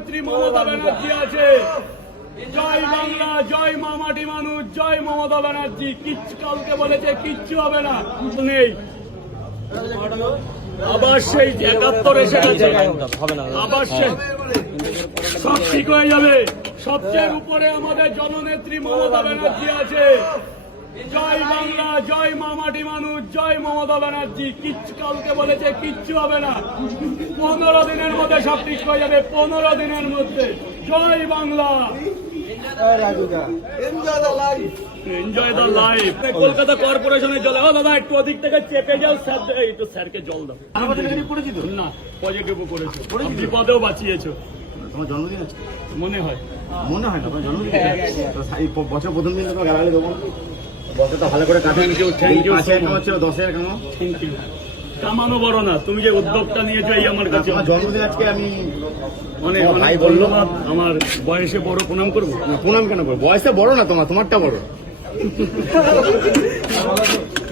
জননেত্রী মমতা ব্যানার্জি আছে। জয় বাংলা, জয় মা মাটি মানুষ, জয় মমতা ব্যানার্জি। কিচ্ছু কালকে বলেছে কিচ্ছু হবে না, নেই। আবার সেই ৭১ এসে গেছে, আবার সব ঠিক হয়ে যাবে। সবচেয়ে উপরে আমাদের জননেত্রী মমতা ব্যানার্জি আছে। জয় বাংলা, জয় মা মাটি মানুষ, জয় মমতা ব্যানার্জি। কিচ্ছু কালকে বলেছে কিচ্ছু হবে না, 15 দিনের মধ্যে সব ঠিক হয়ে যাবে, 15 দিনের মধ্যে। জয় Bangla, enjoy the life. Kolkata কর্পোরেশনের জল। দাদা একটু ওদিক থেকে চেপে যাও, স্যার একটু স্যারকে জল দাও। না, পজিটিভ করেছো, বিপদেও বাঁচিয়েছো। তোমার জন্মদিন আছে মনে হয় না তোমার জন্মদিন? বছর প্রথম দিন তোমার গালাগালি দেবো, বছরটা ভালো করে কাটিয়ে নিচ্ছি। 5,000 কামাচ্ছিল, 10,000 কামাও। Thank you. কামানো বড় না, তুমি যে উদ্যোগটা নিয়েছো এই আমার কাছে। আমার জন্মদিন আজকে আমি মানে ভাই বললো আমার বয়সে বড়, প্রণাম করবো। প্রণাম কেন করবো? বয়সে বড় না তোমারটা বড়।